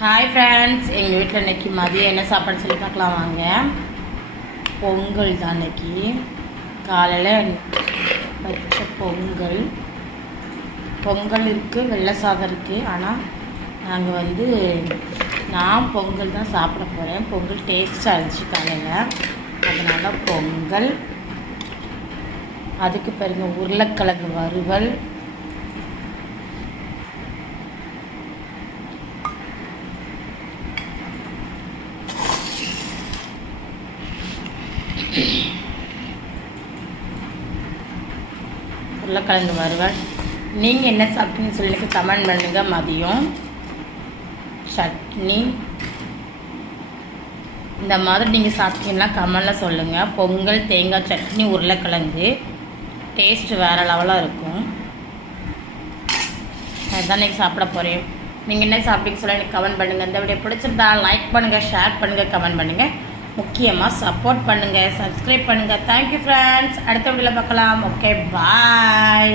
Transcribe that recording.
Hi friends, எங்கள் வீட்டில் இன்றைக்கி மதியம் என்ன சாப்பாடு சொல்லி பார்க்கலாம் வாங்க. பொங்கல் தான் இன்றைக்கி. காலையில் வச்ச பொங்கல் இருக்குது, வெள்ளை சாதம் இருக்குது. ஆனால் நாங்கள் நான் பொங்கல் தான் சாப்பிட போகிறேன். பொங்கல் டேஸ்ட்டாக இருந்துச்சு காலையில், அதனால் பொங்கல். அதுக்கு பிறகு உருளைக்கிழங்கு வறுவல், உருளைக்கிழங்கு வறுவல். நீங்கள் என்ன சாப்பிட்டீங்கன்னு சொல்லி கமெண்ட் பண்ணுங்கள். மதியம் சட்னி இந்த மாதிரி நீங்கள் சாப்பிட்டீங்கன்னா கமெண்டில் சொல்லுங்கள். பொங்கல், தேங்காய் சட்னி, உருளைக்கிழங்கு டேஸ்ட்டு வேறு லெவலாக இருக்கும். அதுதான் இன்றைக்கி சாப்பிட போகிறேன். நீங்கள் என்ன சாப்பிட்டீங்கன்னு சொல்லி எனக்கு கமெண்ட் பண்ணுங்கள். இந்த வீடியோ பிடிச்சிருந்தா லைக் பண்ணுங்கள், ஷேர் பண்ணுங்கள், கமெண்ட் பண்ணுங்கள். முக்கியமாக சப்போர்ட் பண்ணுங்கள், சப்ஸ்கிரைப் பண்ணுங்கள். Thank you friends. அடுத்த வீடியோவில் பார்க்கலாம். ஓகே, பாய்.